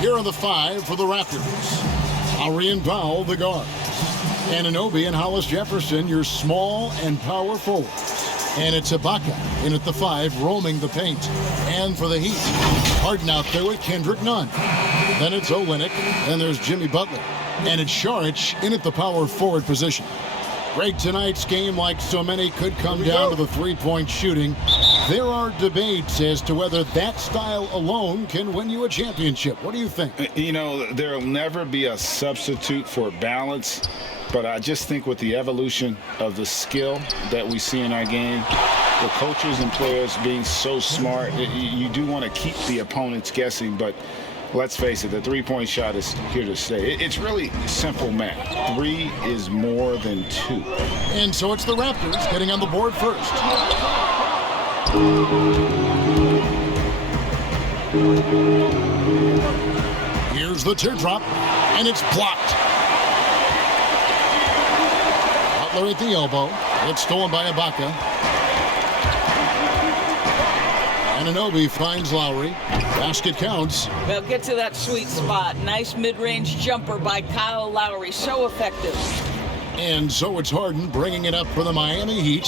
Here are the 5 for the Raptors. Lowry and Powell, the guards. Anunoby and Hollis Jefferson, your small and power forwards. And it's Ibaka in at the 5, roaming the paint. And for the Heat, Harden out there with Kendrick Nunn. Then it's Olynyk, then there's Jimmy Butler. And it's Saric in at the power forward position. Greg, tonight's game, like so many, could come down to the three-point shooting. There are debates as to whether that style alone can win you a championship. What do you think? You know, there will never be a substitute for balance, but I just think with the evolution of the skill that we see in our game, the coaches and players being so smart, you do want to keep the opponents guessing, but let's face it, the three-point shot is here to stay. It's really simple math. 3 is more than 2. And so it's the Raptors getting on the board first. Here's the teardrop, and it's blocked. Butler at the elbow. It's stolen by Ibaka. Anunoby finds Lowry. Basket counts. Well, get to that sweet spot. Nice mid-range jumper by Kyle Lowry. So effective. And so it's Harden bringing it up for the Miami Heat.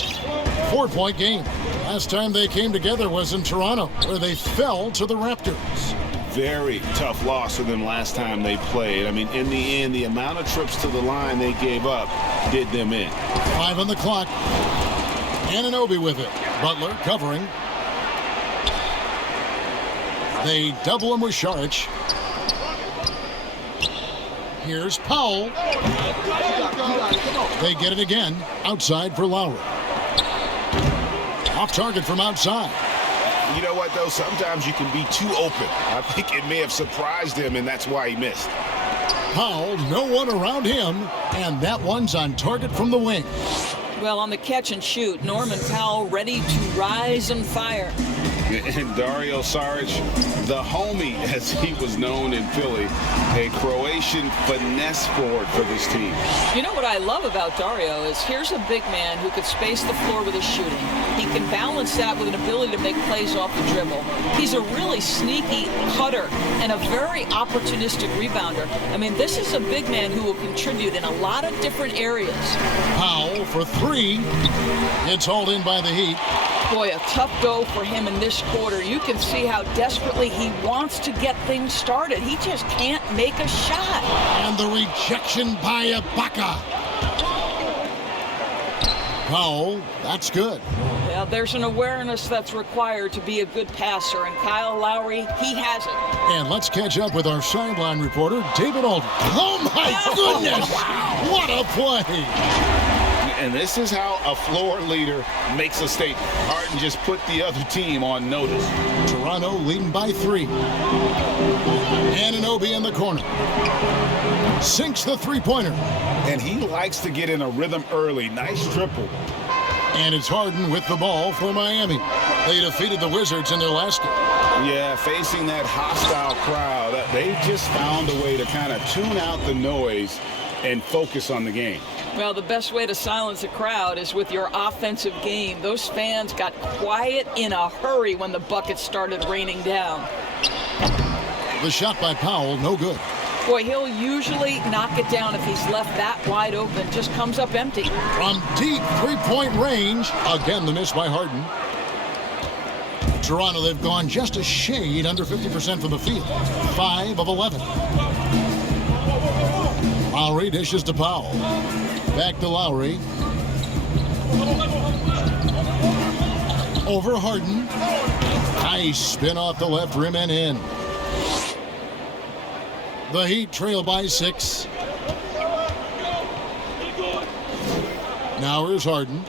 4-point game. Last time they came together was in Toronto, where they fell to the Raptors. Very tough loss for them last time they played. I mean, in the end, the amount of trips to the line they gave up did them in. 5 on the clock. Anunoby with it. Butler covering. They double him with Saric. Here's Powell. They get it again. Outside for Lowry. Off target from outside. You know what, though? Sometimes you can be too open. I think it may have surprised him, and that's why he missed. Powell, no one around him, and that one's on target from the wing. Well, on the catch and shoot, Norman Powell ready to rise and fire. And Dario Saric, the homie, as he was known in Philly, a Croatian finesse forward for this team. You know what I love about Dario is here's a big man who could space the floor with his shooting. He can balance that with an ability to make plays off the dribble. He's a really sneaky cutter and a very opportunistic rebounder. I mean, this is a big man who will contribute in a lot of different areas. Powell for 3. It's hauled in by the Heat. Boy, a tough go for him in this quarter. You can see how desperately he wants to get things started. He just can't make a shot. And the rejection by Ibaka. Powell, that's good. Well, there's an awareness that's required to be a good passer, and Kyle Lowry, he has it. And let's catch up with our sideline reporter, David Aldridge. Oh, my goodness! Wow. What a play! And this is how a floor leader makes a statement. Harden just put the other team on notice. Toronto leading by 3. Anunoby in the corner. Sinks the three-pointer. And he likes to get in a rhythm early. Nice triple. And it's Harden with the ball for Miami. They defeated the Wizards in their last game. Yeah, facing that hostile crowd, they just found a way to kind of tune out the noise and focus on the game. Well, the best way to silence a crowd is with your offensive game. Those fans got quiet in a hurry when the buckets started raining down. The shot by Powell, no good. Boy, he'll usually knock it down if he's left that wide open. Just comes up empty. From deep three-point range, again the miss by Harden. Toronto, they've gone just a shade under 50% from the field. 5 of 11. Lowry dishes to Powell. Back to Lowry. Over Harden. Nice spin off the left rim and in. The Heat trail by 6. Now here's Harden.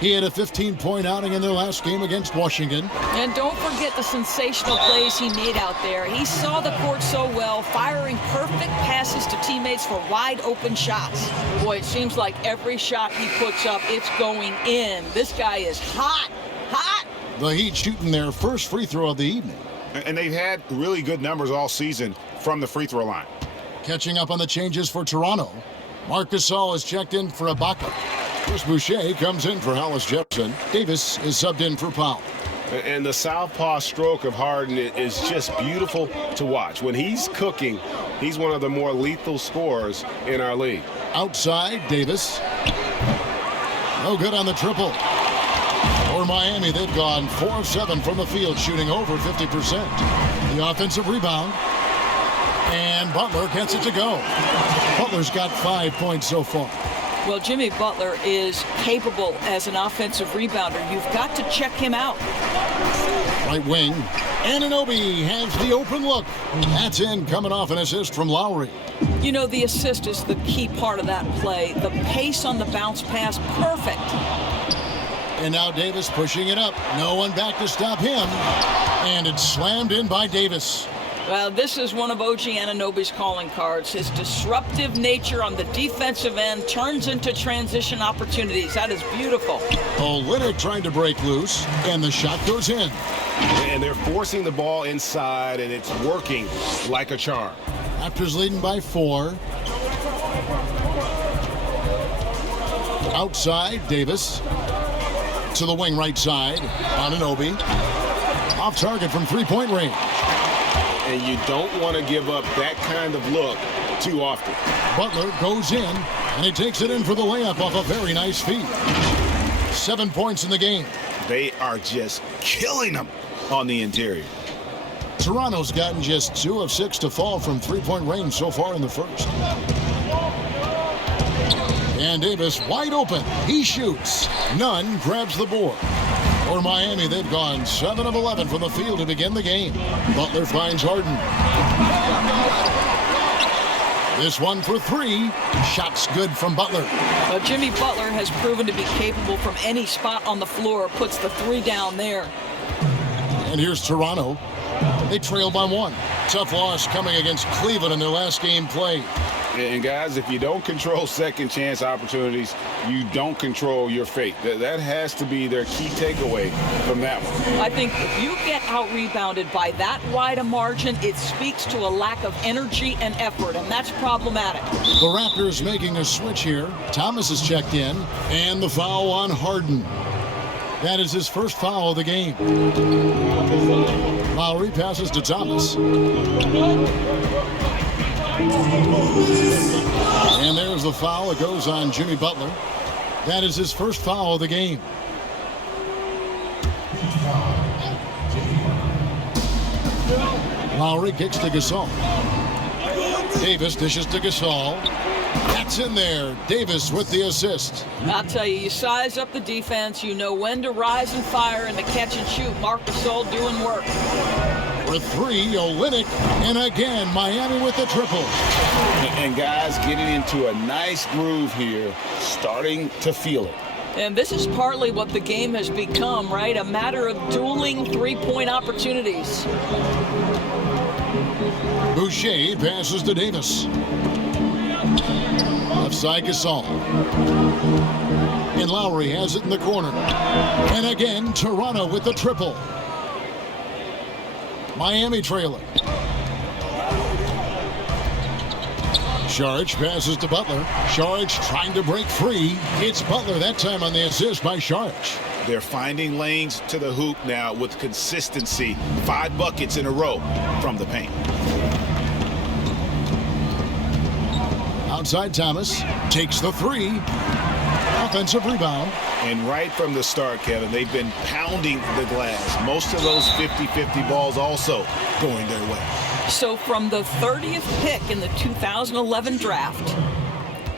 He had a 15-point outing in their last game against Washington. And don't forget the sensational plays he made out there. He saw the court so well, firing perfect passes to teammates for wide-open shots. Boy, it seems like every shot he puts up, it's going in. This guy is hot, hot. The Heat shooting their first free throw of the evening. And they've had really good numbers all season from the free throw line. Catching up on the changes for Toronto. Marc Gasol is checked in for Ibaka. Chris Boucher comes in for Hollis Jefferson. Davis is subbed in for Powell. And the southpaw stroke of Harden is just beautiful to watch. When he's cooking, he's one of the more lethal scorers in our league. Outside, Davis. No good on the triple. For Miami, they've gone 4 of 7 from the field, shooting over 50%. The offensive rebound. And Butler gets it to go. Butler's got 5 points so far. Well, Jimmy Butler is capable as an offensive rebounder. You've got to check him out. Right wing. Anunoby has the open look. That's in, coming off an assist from Lowry. You know, the assist is the key part of that play. The pace on the bounce pass, perfect. And now Davis pushing it up. No one back to stop him. And it's slammed in by Davis. Well, this is one of OG Anunoby's calling cards. His disruptive nature on the defensive end turns into transition opportunities. That is beautiful. Olynyk trying to break loose, and the shot goes in. And they're forcing the ball inside, and it's working like a charm. Raptors leading by 4. Outside, Davis. To the wing right side. Anunoby. Off target from three-point range. And you don't want to give up that kind of look too often. Butler goes in, and he takes it in for the layup off a very nice feed. 7 points in the game. They are just killing them on the interior. Toronto's gotten just 2 of 6 to fall from three-point range so far in the first. And Davis wide open. He shoots. Nunn grabs the board. For Miami, they've gone 7 of 11 from the field to begin the game. Butler finds Harden. This one for 3. Shots good from Butler. Jimmy Butler has proven to be capable from any spot on the floor. Puts the 3 down there. And here's Toronto. They trail by 1. Tough loss coming against Cleveland in their last game played. And guys, if you don't control second chance opportunities, you don't control your fate. That has to be their key takeaway from that one. I think if you get out-rebounded by that wide a margin, it speaks to a lack of energy and effort, and that's problematic. The Raptors making a switch here. Thomas is checked in, and the foul on Harden. That is his first foul of the game. Lowry passes to Thomas. And there's the foul. It goes on Jimmy Butler. That is his first foul of the game. Lowry kicks to Gasol. Davis dishes to Gasol. That's in there. Davis with the assist. I'll tell you, you size up the defense. You know when to rise and fire and to catch and shoot. Marc Gasol doing work. For 3, Olynyk, and again, Miami with the triple. And guys getting into a nice groove here, starting to feel it. And this is partly what the game has become, right? A matter of dueling three-point opportunities. Boucher passes to Davis. Left side Gasol. And Lowry has it in the corner. And again, Toronto with the triple. Miami trailing. Saric passes to Butler. Saric trying to break free. It's Butler that time on the assist by Saric. They're finding lanes to the hoop now with consistency. 5 buckets in a row from the paint. Outside Thomas takes the 3. Offensive rebound. And right from the start, Kevin, they've been pounding the glass. Most of those 50-50 balls also going their way. So from the 30th pick in the 2011 draft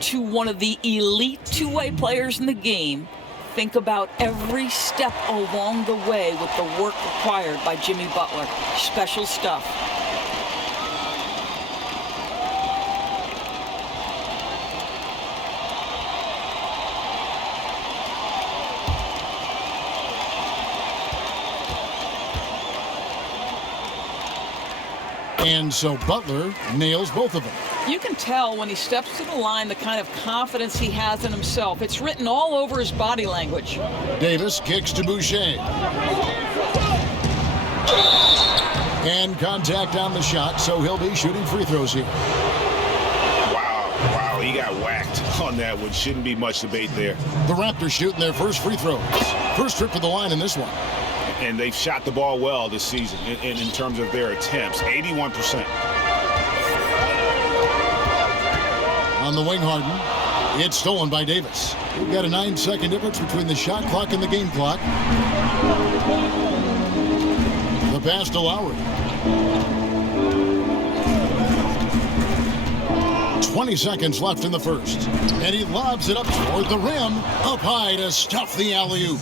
to one of the elite two-way players in the game, think about every step along the way with the work required by Jimmy Butler. Special stuff. And so Butler nails both of them. You can tell when he steps to the line the kind of confidence he has in himself. It's written all over his body language. Davis kicks to Boucher. And contact on the shot, so he'll be shooting free throws here. Wow, he got whacked on that one. Shouldn't be much debate there. The Raptors shooting their first free throws. First trip to the line in this one. and they've shot the ball well this season in terms of their attempts, 81%. On the wing, Harden. It's stolen by Davis. We've got a 9-second difference between the shot clock and the game clock. The pass to Lowry. 20 seconds left in the first. And he lobs it up toward the rim. Up high to stuff the alley-oop.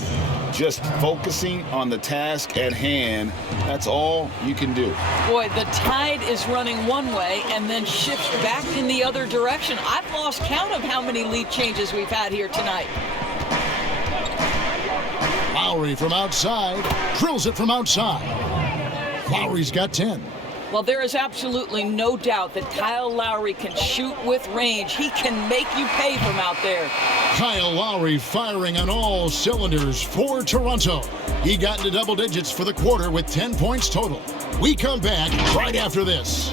Just focusing on the task at hand, that's all you can do. Boy, the tide is running one way and then shifts back in the other direction. I've lost count of how many lead changes we've had here tonight. Lowry from outside. Drills it from outside. Lowry's got 10. Well, there is absolutely no doubt that Kyle Lowry can shoot with range. He can make you pay from out there. Kyle Lowry firing on all cylinders for Toronto. He got into double digits for the quarter with 10 points total. We come back right after this.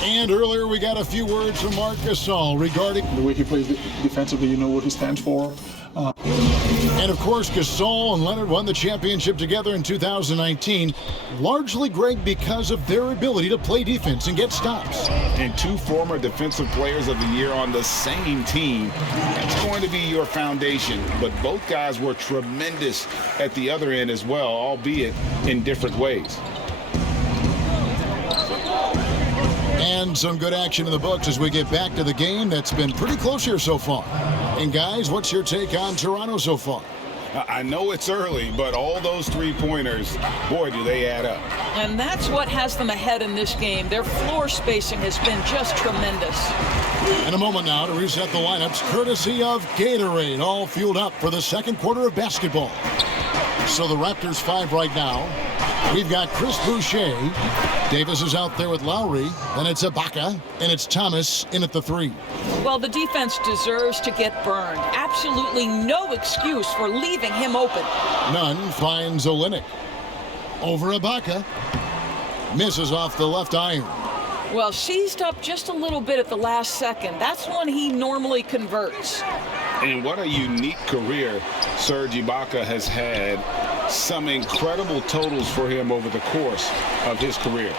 And earlier we got a few words from Marc Gasol regarding the way he plays defensively. You know what he stands for. And of course, Gasol and Leonard won the championship together in 2019, largely, Greg, because of their ability to play defense and get stops. And two former defensive players of the year on the same team, that's going to be your foundation. But both guys were tremendous at the other end as well, albeit in different ways. And some good action in the books as we get back to the game that's been pretty close here so far. And guys, what's your take on Toronto so far? I know it's early, but all those three-pointers, boy, do they add up. And that's what has them ahead in this game. Their floor spacing has been just tremendous. In a moment now to reset the lineups, courtesy of Gatorade, all fueled up for the second quarter of basketball. So the Raptors 5 right now. We've got Chris Boucher. Davis is out there with Lowry. Then it's Ibaka, and it's Thomas in at the 3. Well, the defense deserves to get burned. Absolutely no excuse for leaving him open. Nunn finds Olynyk. Over Ibaka. Misses off the left iron. Well, seized up just a little bit at the last second. That's when he normally converts. And what a unique career Serge Ibaka has had. Some incredible totals for him over the course of his career.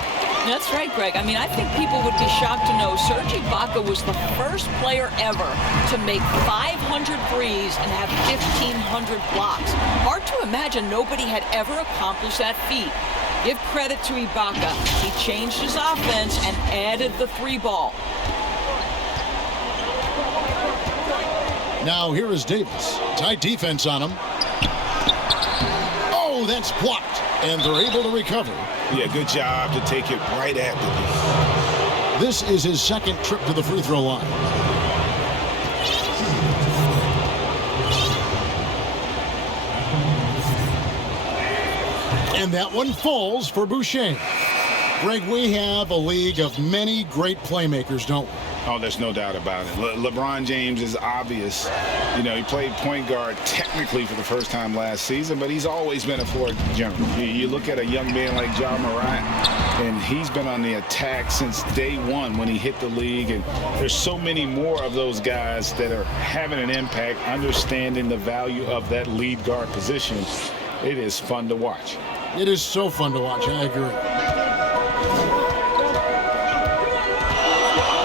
That's right, Greg. I mean, I think people would be shocked to know Serge Ibaka was the first player ever to make 500 threes and have 1,500 blocks. Hard to imagine nobody had ever accomplished that feat. Give credit to Ibaka. He changed his offense and added the 3-ball. Now here is Davis. Tight defense on him. Oh, that's blocked. And they're able to recover. Yeah, good job to take it right at the. This is his second trip to the free throw line. And that one falls for Boucher. Greg, we have a league of many great playmakers, don't we? Oh, there's no doubt about it. LeBron James is obvious. You know, he played point guard technically for the first time last season, but he's always been a floor general. You look at a young man like Ja Morant, and he's been on the attack since day one when he hit the league. And there's so many more of those guys that are having an impact, understanding the value of that lead guard position. It is fun to watch. It is so fun to watch. I agree.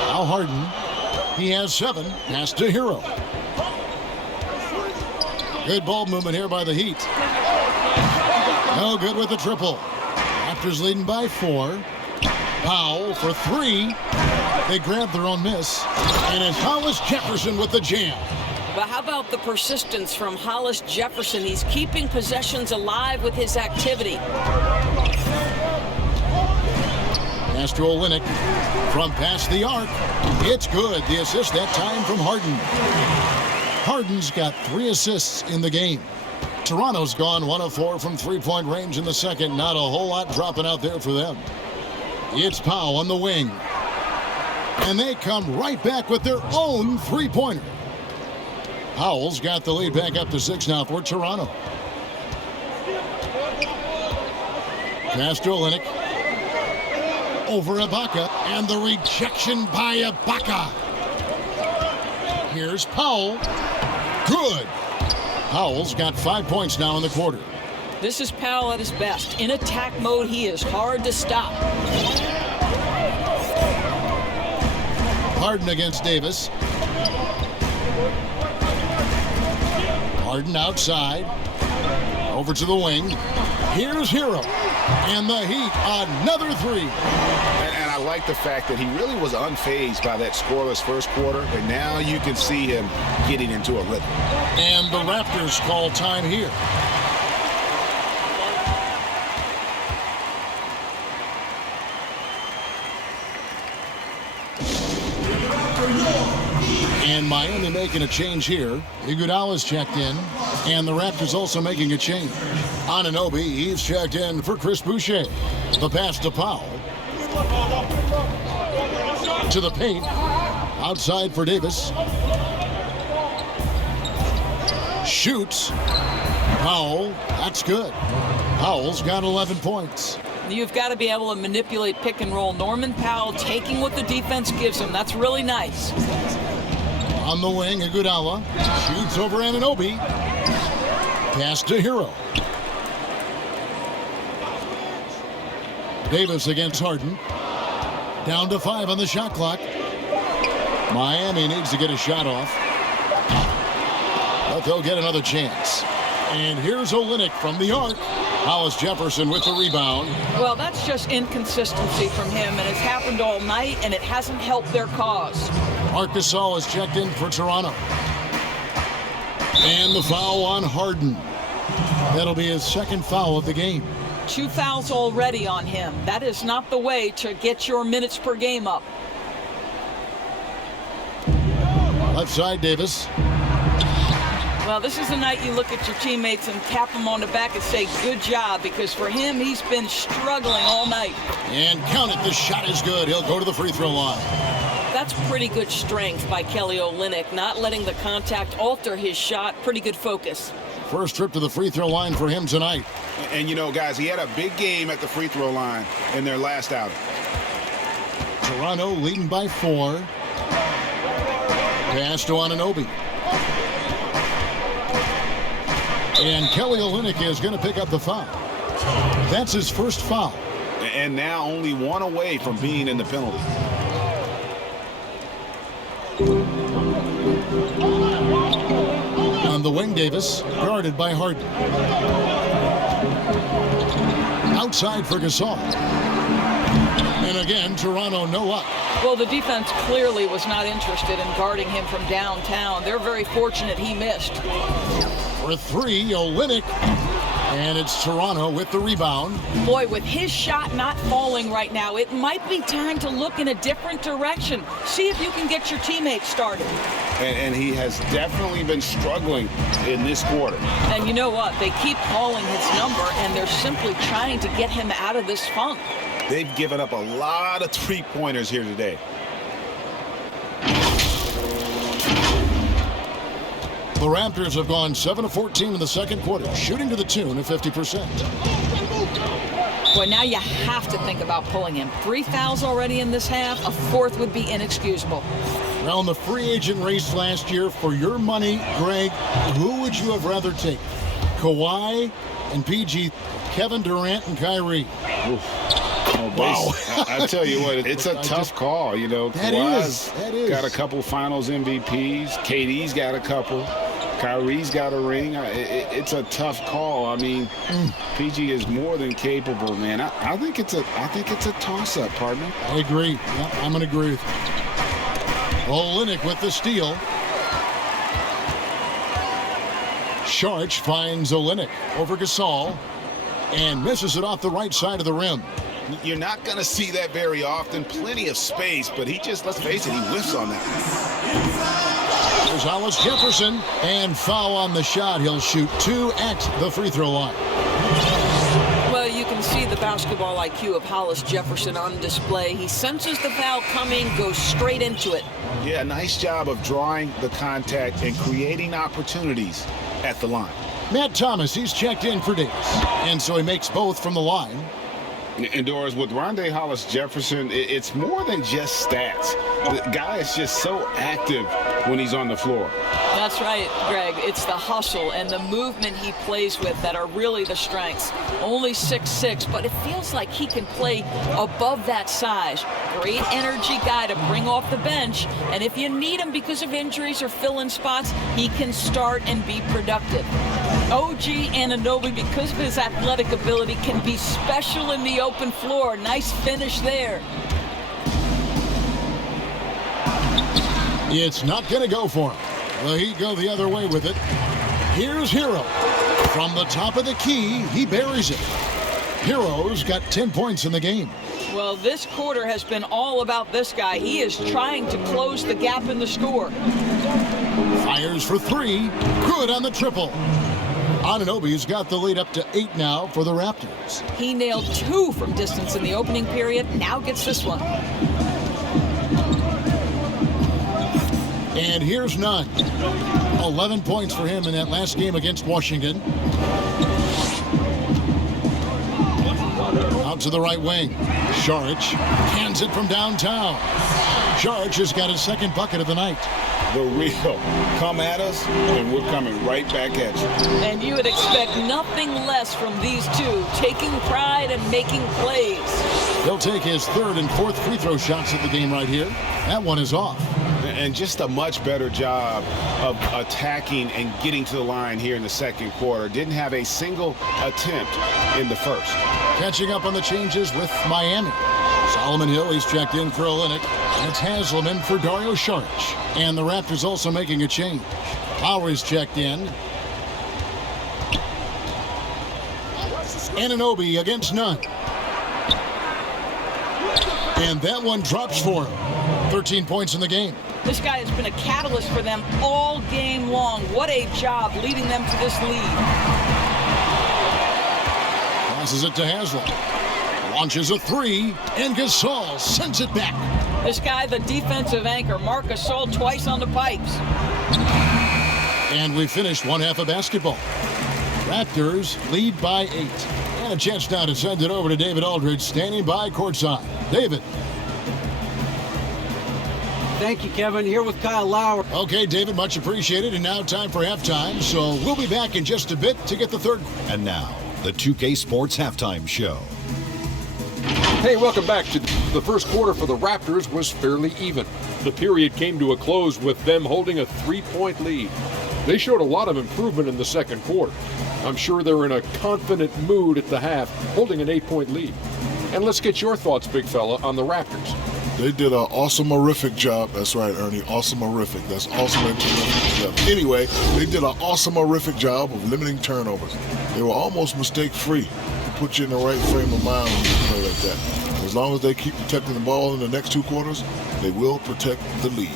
Now Harden. He has 7. Pass to Hero. Good ball movement here by the Heat. No good with the triple. Raptors leading by 4. Powell for 3. They grab their own miss. And it's Hollis Jefferson with the jam. But how about the persistence from Hollis Jefferson? He's keeping possessions alive with his activity. Pass to Olynyk from past the arc. It's good. The assist that time from Harden. Harden's got 3 assists in the game. Toronto's gone 1 of 4 from three-point range in the second. Not a whole lot dropping out there for them. It's Powell on the wing. And they come right back with their own three-pointer. Powell's got the lead back up to 6 now for Toronto. Pass to Olynyk. Over Ibaka, and the rejection by Ibaka. Here's Powell. Good. Powell's got 5 points now in the quarter. This is Powell at his best. In attack mode, he is hard to stop. Harden against Davis. Harden outside. Over to the wing. Here's Hero. And the Heat, another three. And I like the fact that he really was unfazed by that scoreless first quarter, and now you can see him getting into a rhythm. And the Raptors call time here. And Miami making a change here. Iguodala's checked in, and the Raptors also making a change. Anunoby, he's checked in for Chris Boucher. The pass to Powell. To the paint. Outside for Davis. Shoots. Powell, that's good. Powell's got 11 points. You've got to be able to manipulate pick and roll. Norman Powell taking what the defense gives him. That's really nice. On the wing, Iguodala shoots over Anunoby. Pass to Hero. Davis against Harden. Down to 5 on the shot clock. Miami needs to get a shot off. But they'll get another chance. And here's Olynyk from the arc. Hollis Jefferson with the rebound. Well, that's just inconsistency from him, and it's happened all night, and it hasn't helped their cause. Arkansas is checked in for Toronto. And the foul on Harden. That'll be his second foul of the game. 2 fouls already on him. That is not the way to get your minutes per game up. Left side, Davis. Well, this is the night you look at your teammates and tap them on the back and say, good job, because for him, he's been struggling all night. And count it, the shot is good. He'll go to the free throw line. That's pretty good strength by Kelly Olynyk, not letting the contact alter his shot. Pretty good focus. First trip to the free throw line for him tonight. And, you know, guys, he had a big game at the free throw line in their last outing. Toronto leading by 4. Pass to Anunoby. And Kelly Olynyk is going to pick up the foul. That's his first foul. And now only 1 away from being in the penalty. On the wing, Davis, guarded by Harden. Outside for Gasol. And again, Toronto no luck. Well, the defense clearly was not interested in guarding him from downtown. They're very fortunate he missed. For 3, Olynyk. And it's Toronto with the rebound. Boy, with his shot not falling right now, it might be time to look in a different direction. See if you can get your teammates started. And he has definitely been struggling in this quarter. And you know what? They keep calling his number, and they're simply trying to get him out of this funk. They've given up a lot of three-pointers here today. The Raptors have gone 7 of 14 in the second quarter, shooting to the tune of 50%. Boy, now you have to think about pulling him. 3 fouls already in this half. A 4th would be inexcusable. Now, in the free agent race last year, for your money, Greg, who would you have rather take? Kawhi and PG, Kevin Durant and Kyrie. Wow. I tell you what, it's a tough call. You know, Kawhi's got a couple finals MVPs. KD's got a couple. Kyrie's got a ring. It's a tough call. I mean, PG is more than capable, man. I think it's a toss-up, partner. I agree. Yeah, I'm going to agree with you. Olynyk with the steal. Sharch finds Olynyk over Gasol and misses it off the right side of the rim. You're not going to see that very often. Plenty of space, but he just, let's face it, he whiffs on that. There's Hollis Jefferson, and foul on the shot. He'll shoot 2 at the free throw line. Well, you can see the basketball IQ of Hollis Jefferson on display. He senses the foul coming, goes straight into it. Yeah, nice job of drawing the contact and creating opportunities at the line. Matt Thomas, he's checked in for Davis, and so he makes both from the line. And Doris, with Rondé Hollis-Jefferson, it's more than just stats. The guy is just so active when he's on the floor. That's right, Greg. It's the hustle and the movement he plays with that are really the strengths. Only 6'6", but it feels like he can play above that size. Great energy guy to bring off the bench, and if you need him because of injuries or fill-in spots, he can start and be productive. OG Anunoby, because of his athletic ability, can be special in the open floor. Nice finish there. It's not going to go for him. The Heat go the other way with it. Here's Hero. From the top of the key, he buries it. Hero's got 10 points in the game. Well, this quarter has been all about this guy. He is trying to close the gap in the score. Fires for 3. Good on the triple. Anunoby's got the lead up to 8 now for the Raptors. He nailed 2 from distance in the opening period. Now gets this one. And here's Nunn. 11 points for him in that last game against Washington. Out to the right wing. Saric hands it from downtown. Saric has got his second bucket of the night. The real. Come at us, and we're coming right back at you. And you would expect nothing less from these two, taking pride and making plays. He'll take his third and fourth free throw shots at the game right here. That one is off. And just a much better job of attacking and getting to the line here in the second quarter. Didn't have a single attempt in the first. Catching up on the changes with Miami. Solomon Hill, he's checked in for Olynyk. And it's Haslam for Dario Saric. And the Raptors also making a change. Lowry's checked in. Anunoby against Nunn. And that one drops for him. 13 points in the game. This guy has been a catalyst for them all game long. What a job leading them to this lead. Passes it to Haslam. Launches a 3, and Gasol sends it back. This guy, the defensive anchor, Marc Gasol, twice on the pipes. And we finished one half of basketball. Raptors lead by 8. And a chance now to send it over to David Aldridge, standing by courtside. David. Thank you, Kevin. Here with Kyle Lowry. Okay, David, much appreciated. And now time for halftime. So we'll be back in just a bit to get the third. And now, the 2K Sports Halftime Show. Hey, welcome back. The first quarter for the Raptors was fairly even. The period came to a close with them holding a 3-point lead. They showed a lot of improvement in the second quarter. I'm sure they're in a confident mood at the half, holding an 8-point lead. And let's get your thoughts, big fella, on the Raptors. They did an awesome-orific job. That's right, Ernie. Awesome-orific. That's awesome and terrific together. Anyway, they did an awesome-orific job of limiting turnovers. They were almost mistake-free. Put you in the right frame of mind when you play like that. As long as they keep protecting the ball in the next 2 quarters, they will protect the lead.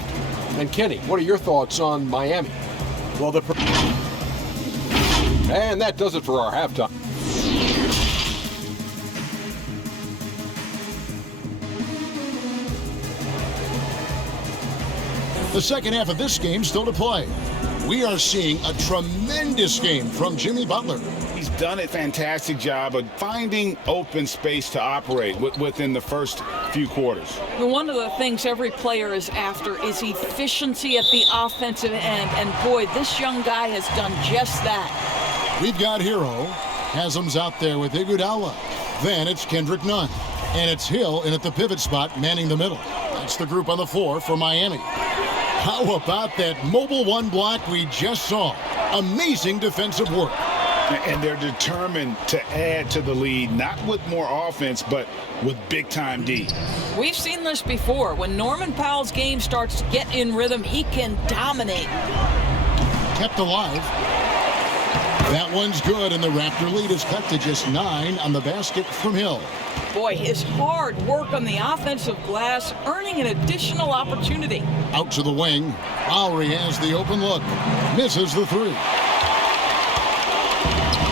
And Kenny, what are your thoughts on Miami? Well, And that does it for our halftime. The second half of this game still to play. We are seeing a tremendous game from Jimmy Butler. He's done a fantastic job of finding open space to operate within the first few quarters. One of the things every player is after is efficiency at the offensive end. And boy, this young guy has done just that. We've got Hero. Haslam's out there with Iguodala. Then it's Kendrick Nunn. And it's Hill in at the pivot spot, manning the middle. That's the group on the floor for Miami. How about that mobile one block we just saw? Amazing defensive work. And they're determined to add to the lead, not with more offense, but with big-time D. We've seen this before. When Norman Powell's game starts to get in rhythm, he can dominate. Kept alive. That one's good, and the Raptor lead is cut to just 9 on the basket from Hill. Boy, his hard work on the offensive glass, earning an additional opportunity. Out to the wing. Lowry has the open look. Misses the 3.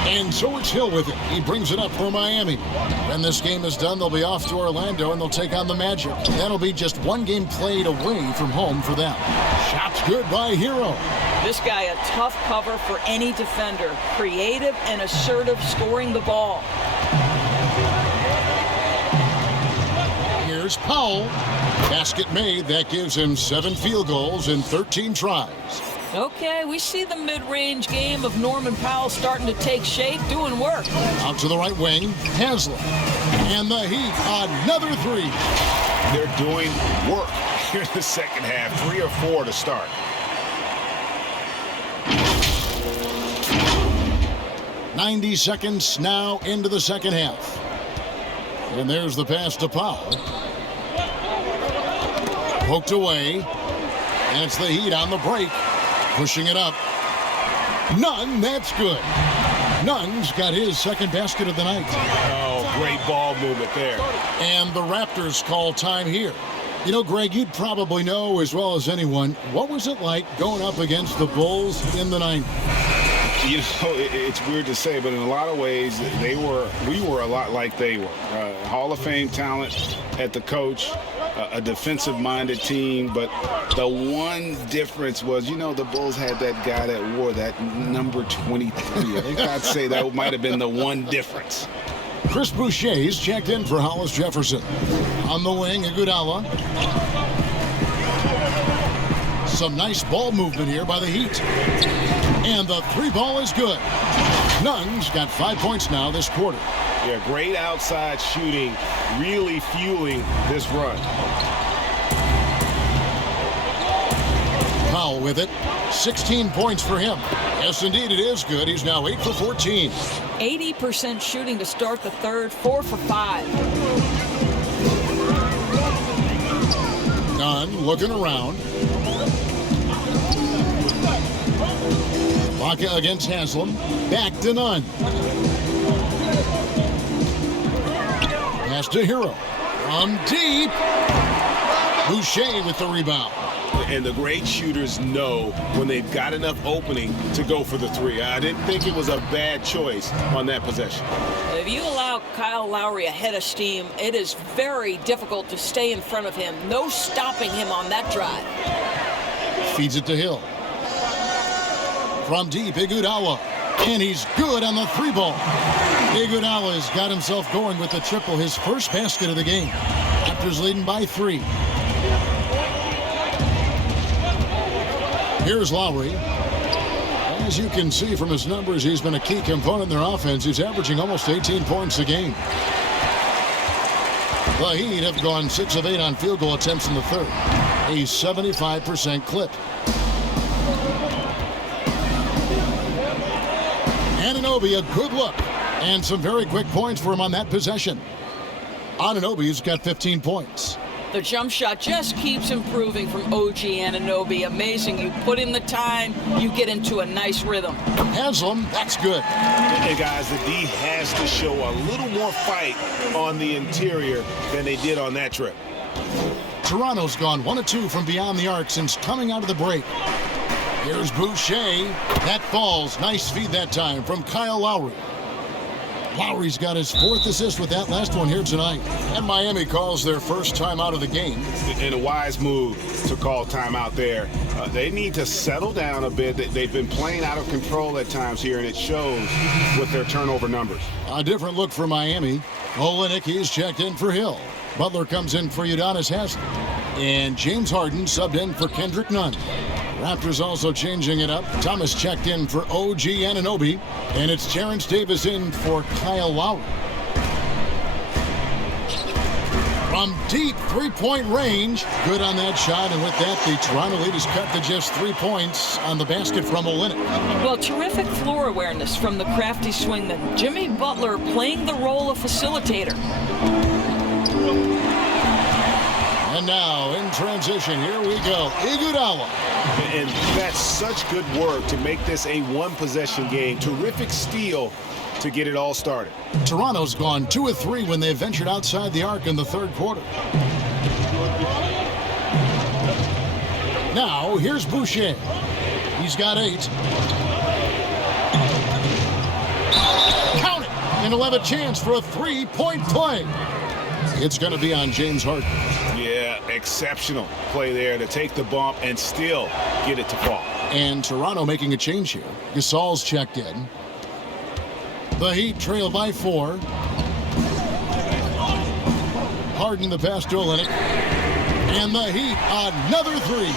And so it's Hill with it. He brings it up for Miami. When this game is done, they'll be off to Orlando, and they'll take on the Magic. That'll be just one game played away from home for them. Shot's good by Hero. This guy, a tough cover for any defender. Creative and assertive, scoring the ball. Here's Powell. Basket made. That gives him 7 field goals in 13 tries. Okay, we see the mid-range game of Norman Powell starting to take shape, doing work. Out to the right wing, Haslam. And the Heat, another 3. They're doing work here in the second half. 3 or 4 to start. "90 seconds now into the second half. And there's the pass to Powell. Poked away. And it's the Heat on the break. Pushing it up. Nunn, that's good. Nunn's got his second basket of the night. Oh, great ball movement there. And the Raptors call time here. You know, Greg, you'd probably know as well as anyone, what was it like going up against the Bulls in the 90s? You know, it's weird to say, but in a lot of ways, we were a lot like they were. Hall of Fame talent at the coach, a defensive-minded team, but the one difference was, you know, the Bulls had that guy that wore that number 23. I think I'd say that might have been the one difference. Chris Boucher's checked in for Hollis Jefferson. On the wing, Iguodala. Some nice ball movement here by the Heat. And the 3 ball is good. Nunn's got 5 points now this quarter. Yeah, great outside shooting, really fueling this run. Powell with it. 16 points for him. Yes, indeed, it is good. He's now 8 for 14. 80% shooting to start the third, 4 for 5. Nunn looking around. Baca against Haslam. Back to Nunn. Pass to Hero. From deep. Boucher with the rebound. And the great shooters know when they've got enough opening to go for the 3. I didn't think it was a bad choice on that possession. If you allow Kyle Lowry a head of steam, it is very difficult to stay in front of him. No stopping him on that drive. Feeds it to Hill. From deep, Iguodala. And he's good on the 3 ball. Iguodala has got himself going with the triple, his first basket of the game. Raptors leading by 3. Here's Lowry. As you can see from his numbers, he's been a key component in their offense. He's averaging almost 18 points a game. The Heat have gone 6 of 8 on field goal attempts in the third. A 75% clip. Anunoby, a good look. And some very quick points for him on that possession. Anunoby's got 15 points. The jump shot just keeps improving from OG Anunoby. Amazing. You put in the time, you get into a nice rhythm. Haslam, that's good. Hey, guys, the D has to show a little more fight on the interior than they did on that trip. Toronto's gone 1 of 2 from beyond the arc since coming out of the break. Here's Boucher. That falls. Nice feed that time from Kyle Lowry. Lowry's got his 4th assist with that last one here tonight. And Miami calls their first time out of the game. And a wise move to call timeout there. They need to settle down a bit. They've been playing out of control at times here, and it shows with their turnover numbers. A different look for Miami. Olynyk, he's checked in for Hill. Butler comes in for Udonis Haslem. And James Harden subbed in for Kendrick Nunn. Raptors also changing it up. Thomas checked in for OG Anunoby. And it's Terrence Davis in for Kyle Lowry. From deep 3-point range. Good on that shot. And with that, the Toronto lead is cut to just 3 points on the basket from Olynyk. Well, terrific floor awareness from the crafty swingman. Jimmy Butler playing the role of facilitator. And now, in transition, here we go. Iguodala. And that's such good work to make this a one-possession game. Terrific steal to get it all started. Toronto's gone 2 of 3 when they ventured outside the arc in the third quarter. Now, here's Boucher. He's got 8. Count it! And he'll have a chance for a 3-point play. It's going to be on James Harden. Yeah, exceptional play there to take the bump and still get it to fall. And Toronto making a change here. Gasol's checked in. The Heat trail by 4. Harden the pass to Olynyk. And the Heat, another three.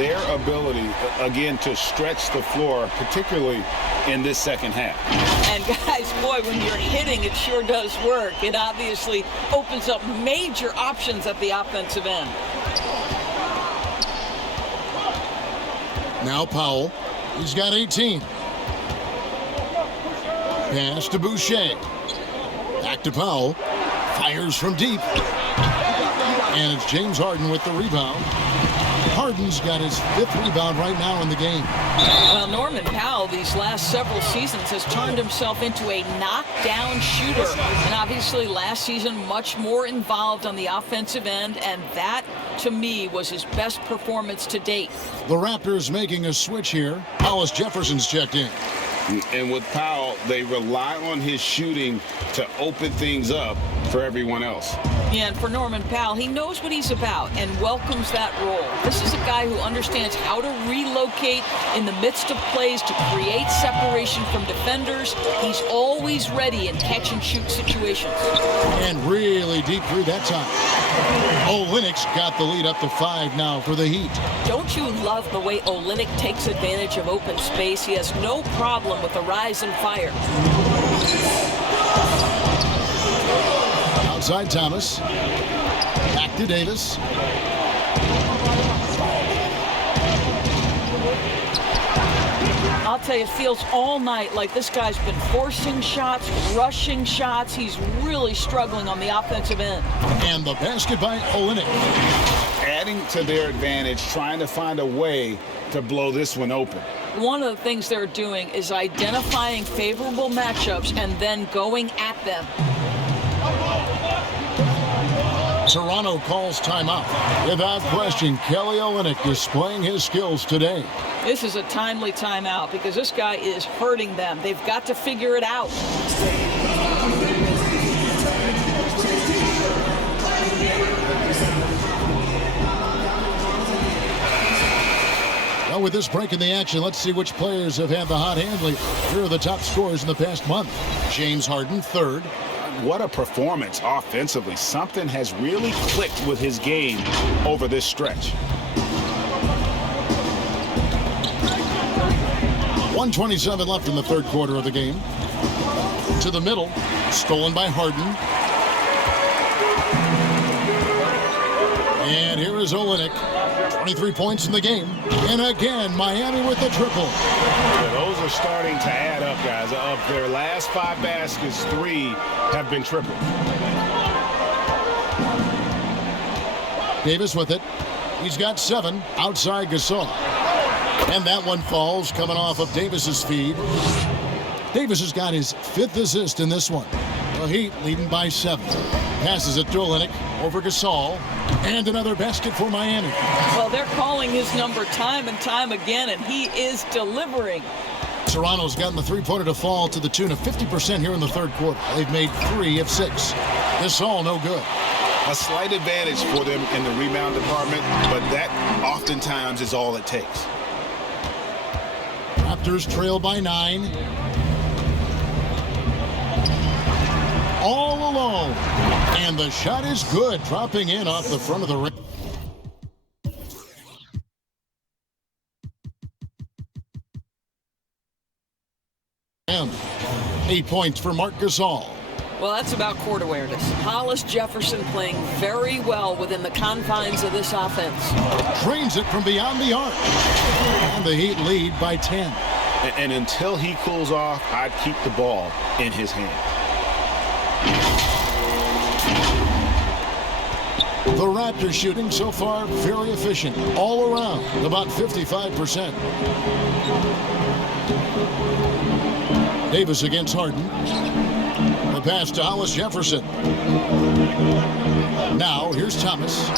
Their ability, again, to stretch the floor, particularly in this second half. And guys, boy, when you're hitting, it sure does work. It obviously opens up major options at the offensive end. Now Powell, he's got 18. Pass to Boucher. Back to Powell. Fires from deep. And it's James Harden with the rebound. Harden's got his 5th rebound right now in the game. Well, Norman Powell, these last several seasons, has turned himself into a knockdown shooter. And obviously last season, much more involved on the offensive end. And that, to me, was his best performance to date. The Raptors making a switch here. Hollis Jefferson's checked in. And with Powell, they rely on his shooting to open things up for everyone else. Yeah, and for Norman Powell, he knows what he's about and welcomes that role. This is a guy who understands how to relocate in the midst of plays to create separation from defenders. He's always ready in catch-and-shoot situations. And really deep three that time. Olynyk's got the lead up to 5 now for the Heat. Don't you love the way Olynyk takes advantage of open space? He has no problem with the rise and fire. Outside Thomas. Back to Davis. I'll tell you, it feels all night like this guy's been forcing shots, rushing shots. He's really struggling on the offensive end. And the basket by Olynyk. Adding to their advantage, trying to find a way to blow this one open. One of the things they're doing is identifying favorable matchups and then going at them. Toronto calls timeout. Without question, Kelly Olynyk displaying his skills today. This is a timely timeout because this guy is hurting them. They've got to figure it out. Well, with this break in the action, let's see which players have had the hot hand lately. Here are the top scorers in the past month. James Harden, 3rd. What a performance offensively. Something has really clicked with his game over this stretch. 1:27 left in the 3rd quarter of the game. To the middle, stolen by Harden. And here is Olynyk. 23 points in the game. And again, Miami with the triple. Yeah, those are starting to add up, guys. Of their last 5 baskets, 3 have been tripled. Davis with it. He's got 7 outside Gasol. And that one falls coming off of Davis's feed. Davis has got his 5th assist in this one. The Heat leading by 7. Passes it to Olynyk over Gasol. And another basket for Miami. Well, they're calling his number time and time again, and he is delivering. Toronto's gotten the three-pointer to fall to the tune of 50% here in the 3rd quarter. They've made 3 of 6. Gasol no good. A slight advantage for them in the rebound department, but that oftentimes is all it takes. Raptors trail by 9. All alone. And the shot is good, dropping in off the front of the rim. And 8 points for Marc Gasol. Well, that's about court awareness. Hollis Jefferson playing very well within the confines of this offense. Drains it from beyond the arc. And the Heat lead by 10. And until he cools off, I'd keep the ball in his hand. The Raptors shooting so far very efficient all around, about 55%. Davis against Harden. The pass to Hollis Jefferson. Now here's Thomas.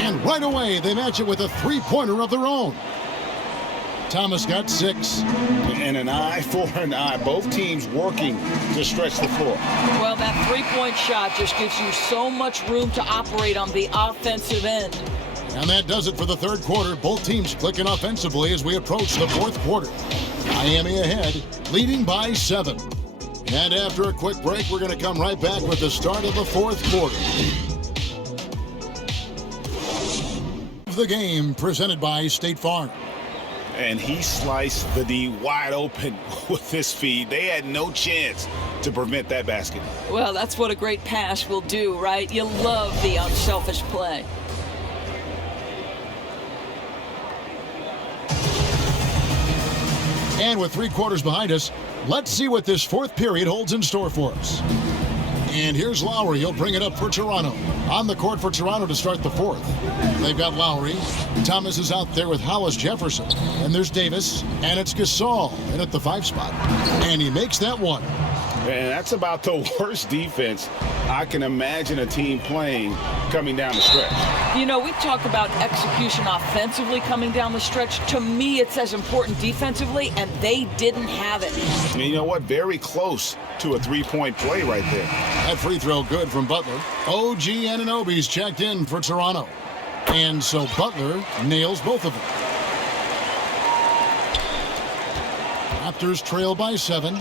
And right away they match it with a three-pointer of their own. Thomas got 6. And an eye for an eye. Both teams working to stretch the floor. Well, that three-point shot just gives you so much room to operate on the offensive end. And that does it for the 3rd quarter. Both teams clicking offensively as we approach the 4th quarter. Miami ahead, leading by 7. And after a quick break, we're going to come right back with the start of the fourth quarter. The game presented by State Farm. And he sliced the D wide open with his feed. They had no chance to prevent that basket. Well, that's what a great pass will do, right? You love the unselfish play. And with 3 quarters behind us, let's see what this fourth period holds in store for us. And here's Lowry. He'll bring it up for Toronto. On the court for Toronto to start the fourth. They've got Lowry. Thomas is out there with Hollis Jefferson. And there's Davis. And it's Gasol in at the 5 spot. And he makes that one. And that's about the worst defense I can imagine a team playing coming down the stretch. You know, we talk about execution offensively coming down the stretch. To me, it's as important defensively, and they didn't have it. And you know what? Very close to a 3-point play right there. That free throw good from Butler. OG Anunoby's checked in for Toronto. And so Butler nails both of them. Raptors trail by 7.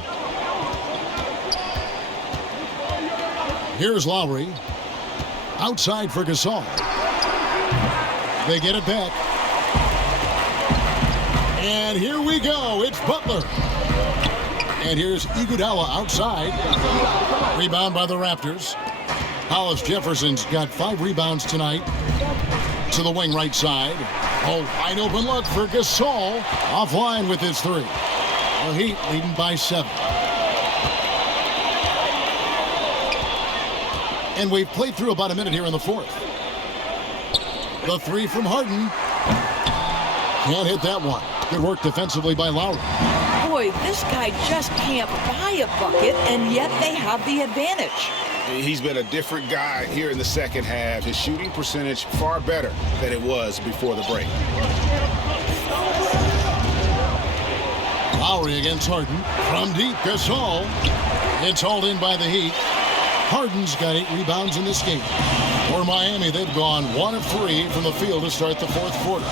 Here's Lowry. Outside for Gasol. They get it back. And here we go. It's Butler. And here's Iguodala outside. Rebound by the Raptors. Hollis Jefferson's got 5 rebounds tonight. To the wing right side. Oh, wide open look for Gasol. Offline with his 3. The Heat leading by 7. And we've played through about a minute here in the fourth. The 3 from Harden. Can't hit that one. Good work defensively by Lowry. Boy, this guy just can't buy a bucket, and yet they have the advantage. He's been a different guy here in the second half. His shooting percentage far better than it was before the break. Lowry against Harden. From deep, Gasol. It's hauled in by the Heat. Harden's got 8 rebounds in this game. For Miami, they've gone 1 of 3 from the field to start the fourth quarter.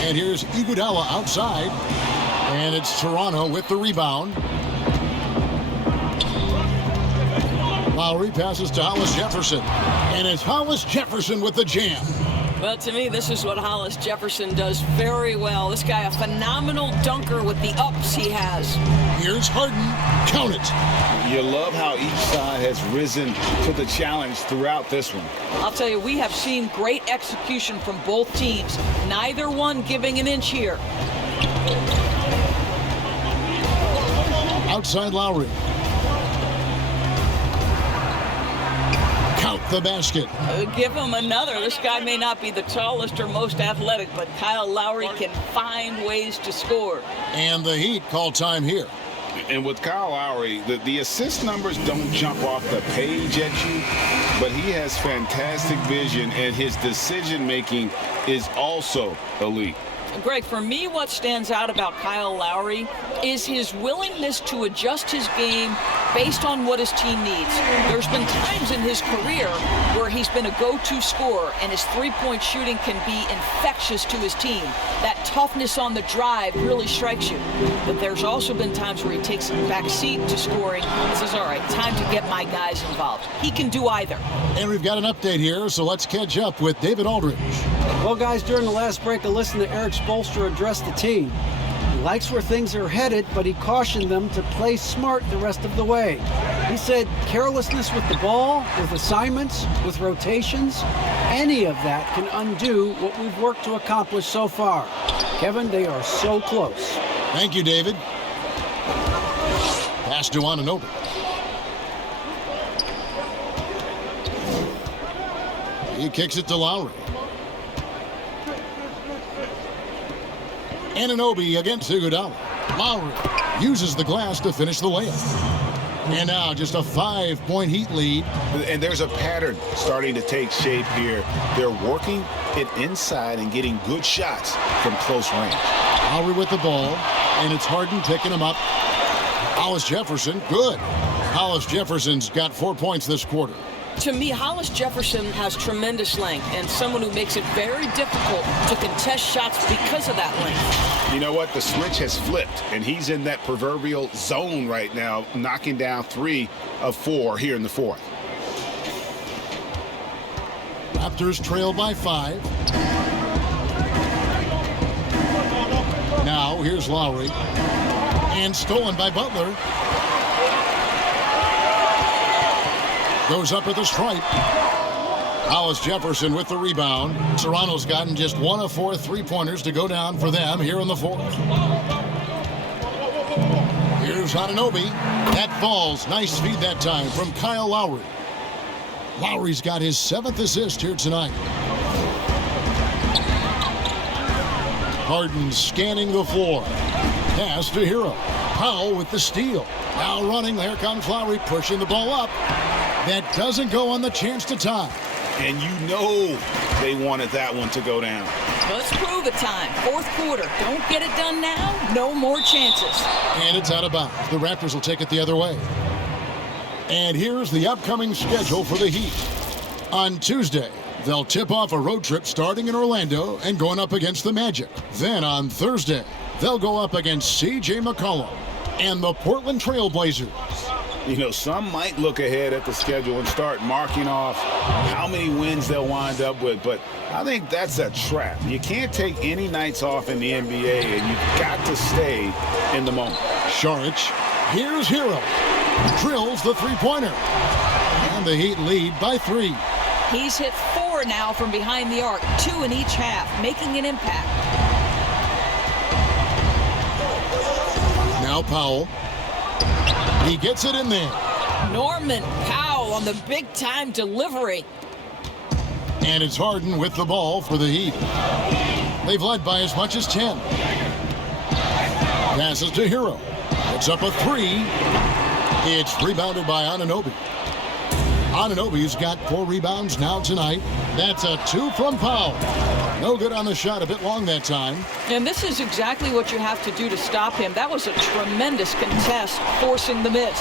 And here's Iguodala outside. And it's Toronto with the rebound. Lowry passes to Hollis Jefferson. And it's Hollis Jefferson with the jam. Well, to me, this is what Hollis Jefferson does very well. This guy, a phenomenal dunker with the ups he has. Here's Harden. Count it. You love how each side has risen to the challenge throughout this one. I'll tell you, we have seen great execution from both teams. Neither one giving an inch here. Outside Lowry. Count the basket. Give him another. This guy may not be the tallest or most athletic, but Kyle Lowry can find ways to score. And the Heat call time here. And with Kyle Lowry, the assist numbers don't jump off the page at you, but he has fantastic vision, and his decision-making is also elite. Greg, for me, what stands out about Kyle Lowry is his willingness to adjust his game based on what his team needs. There's been times in his career where he's been a go-to scorer, and his three-point shooting can be infectious to his team. That toughness on the drive really strikes you. But there's also been times where he takes a back seat to scoring and says, all right, time to get my guys involved. He can do either. And we've got an update here, so let's catch up with David Aldridge. Well, guys, during the last break, I listened to Eric Spoelstra address the team. He likes where things are headed, but he cautioned them to play smart the rest of the way. He said carelessness with the ball, with assignments, with rotations, any of that can undo what we've worked to accomplish so far. Kevin, they are so close. Thank you, David. Pass to Anunoby. He kicks it to Lowry. Anunoby against Iguodala. Lowry uses the glass to finish the layup. And now just a 5-point Heat lead. And there's a pattern starting to take shape here. They're working it inside and getting good shots from close range. Lowry with the ball, and it's Harden picking him up. Hollis Jefferson, good. Hollis Jefferson's got 4 points this quarter. To me, Hollis Jefferson has tremendous length and someone who makes it very difficult to contest shots because of that length. You know what? The switch has flipped, and he's in that proverbial zone right now, knocking down 3 of 4 here in the fourth. Raptors trail by 5. Now, here's Lowry. And stolen by Butler. Goes up at the stripe. Hollis Jefferson with the rebound. Toronto's gotten just 1 of 4 3-pointers to go down for them here in the fourth. Here's Anunoby. That falls. Nice feed that time from Kyle Lowry. Lowry's got his 7th assist here tonight. Harden scanning the floor. Pass to Hero. Powell with the steal. Now running. There comes Lowry pushing the ball up. That doesn't go on the chance to tie. And you know they wanted that one to go down. Let's prove it time. Fourth quarter. Don't get it done now. No more chances. And it's out of bounds. The Raptors will take it the other way. And here's the upcoming schedule for the Heat. On Tuesday, they'll tip off a road trip starting in Orlando and going up against the Magic. Then on Thursday, they'll go up against C.J. McCollum and the Portland Trail Blazers. You know, some might look ahead at the schedule and start marking off how many wins they'll wind up with, but I think that's a trap. You can't take any nights off in the NBA, and you've got to stay in the moment. Saric, here's Hero. Drills the three-pointer. And the Heat lead by 3. He's hit 4 now from behind the arc, 2 in each half, making an impact. Now Powell. He gets it in there. Norman Powell on the big-time delivery. And it's Harden with the ball for the Heat. They've led by as much as 10. Passes to Hero. It's up a 3. It's rebounded by Anunoby. Anunoby's got 4 rebounds now tonight. That's a 2 from Powell. No good on the shot, a bit long that time. And this is exactly what you have to do to stop him. That was a tremendous contest, forcing the miss.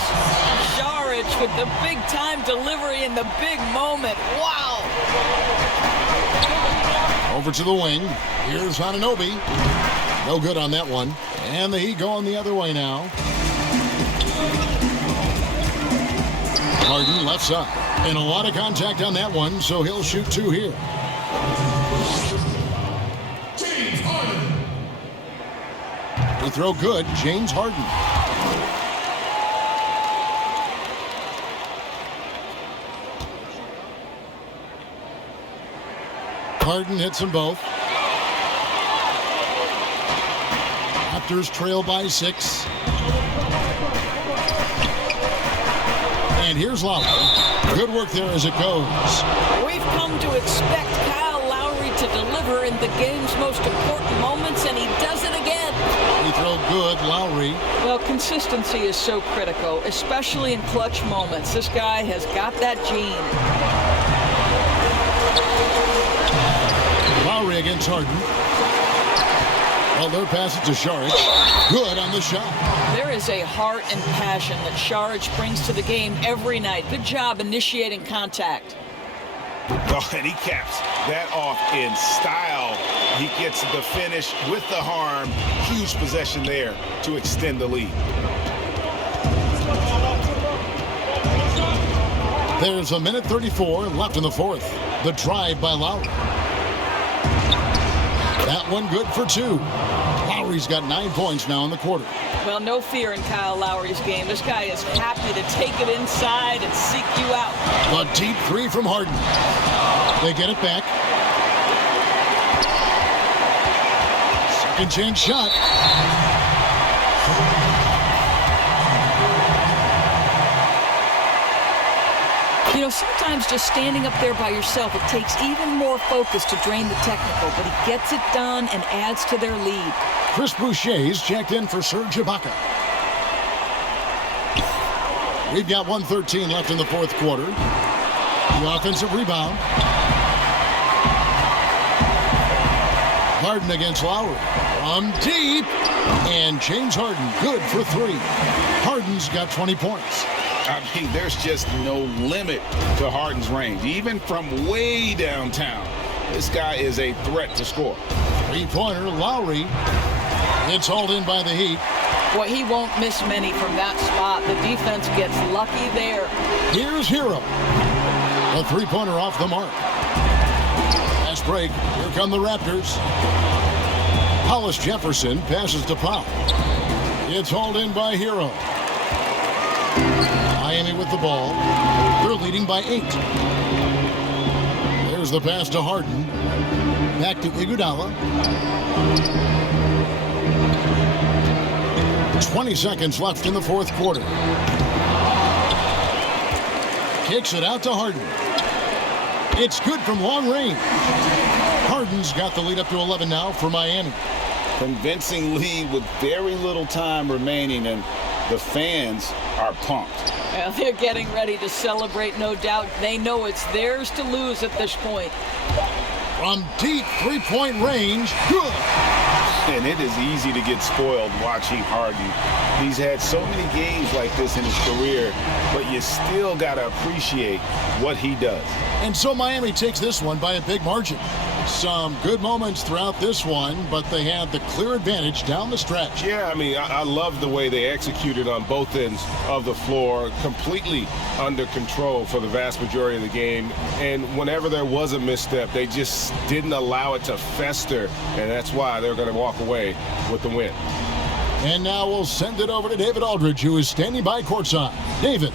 Saric with the big-time delivery in the big moment. Wow! Over to the wing. Here's Anunoby. No good on that one. And the Heat going the other way now. Harden left side. And a lot of contact on that one, so he'll shoot 2 here. James Harden. Free throw good. James Harden. Harden hits them both. Raptors trail by 6. And here's Lowry. Good work there as it goes. We've come to expect Kyle Lowry to deliver in the game's most important moments, and he does it again. Free throw good, Lowry. Well, consistency is so critical, especially in clutch moments. This guy has got that gene. Lowry against Harden. Well, they're passing to Saric. Good on the shot. There is a heart and passion that Saric brings to the game every night. Good job initiating contact. Oh, and he caps that off in style. He gets the finish with the harm. Huge possession there to extend the lead. There's a minute 34 left in the fourth. The drive by Lowry. That one good for 2. Lowry's got 9 points now in the quarter. Well, no fear in Kyle Lowry's game. This guy is happy to take it inside and seek you out. A deep 3 from Harden. They get it back. Second chance shot. You know, sometimes just standing up there by yourself, it takes even more focus to drain the technical, but he gets it done and adds to their lead. Chris Boucher's checked in for Serge Ibaka. We've got 1:13 left in the fourth quarter. The offensive rebound. Harden against Lowry. From deep. And James Harden, good for 3. Harden's got 20 points. I mean, there's just no limit to Harden's range, even from way downtown. This guy is a threat to score. Three-pointer, Lowry. It's hauled in by the Heat. Boy, he won't miss many from that spot. The defense gets lucky there. Here's Hero. A three-pointer off the mark. Fast break. Here come the Raptors. Hollis Jefferson passes to Powell. It's hauled in by Hero. Miami with the ball. They're leading by 8. There's the pass to Harden. Back to Iguodala. 20 seconds left in the fourth quarter. Kicks it out to Harden. It's good from long range. Harden's got the lead up to 11 now for Miami. Convincing lead with very little time remaining, and the fans are pumped. Well, they're getting ready to celebrate, no doubt. They know it's theirs to lose at this point. From deep three-point range, good. And it is easy to get spoiled watching Harden. He's had so many games like this in his career, but you still got to appreciate what he does. And so Miami takes this one by a big margin. Some good moments throughout this one, but they had the clear advantage down the stretch. Yeah, I mean, I love the way they executed on both ends of the floor, completely under control for the vast majority of the game. And whenever there was a misstep, they just didn't allow it to fester, and that's why they're going to walk away with the win. And now we'll send it over to David Aldridge, who is standing by courtside. David.